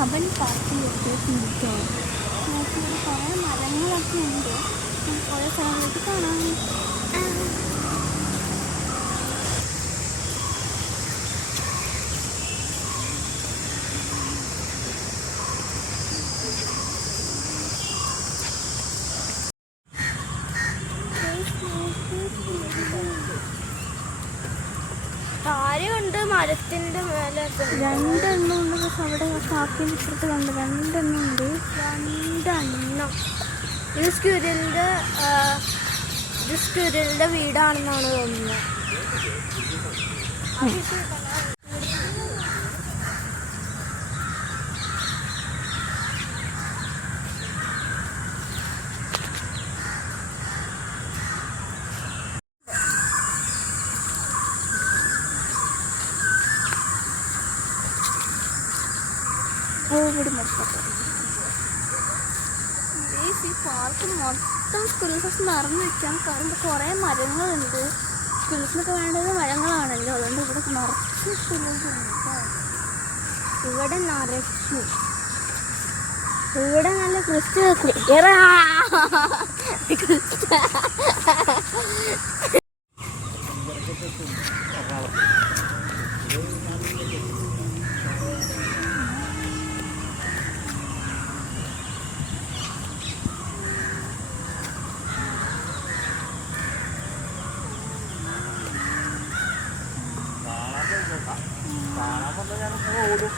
കബൻ പാർക്കിലൊക്കെ തിരിക്കണം. നോക്കിയിട്ട് കുറേ മരങ്ങളൊക്കെ ഉണ്ട്, കുറേ സ്ഥലങ്ങളൊക്കെ കാണാൻ. താരമുണ്ട് മരത്തിന്റെ മേലെ. രണ്ടെണ്ണം ഉണ്ട്. പക്ഷെ അവിടെ കാക്കിന് ഇപ്പുറത്ത് കണ്ട് രണ്ടെണ്ണം ഉണ്ട്. ഇത് സ്ക്യൂരിലിന്റെ വീടാണെന്നാണ് തോന്നുന്നത്. ഇവിടെ മൊത്തം ഈ പാർക്ക് മൊത്തം സ്കൂൾസ് നിറഞ്ഞു വെക്കാൻ. കാരണം കുറേ മരങ്ങളുണ്ട്. സ്കൂൾസിനൊക്കെ വേണ്ടത് മരങ്ങളാണല്ലോ, അതുകൊണ്ട് ഇവിടെ നിറച്ച് സ്കൂൾസ് ഉണ്ട്. ഇവിടെ നിറച്ചു. ഇവിടെ നല്ല ക്രിസ്ത്യൻ ഓടും.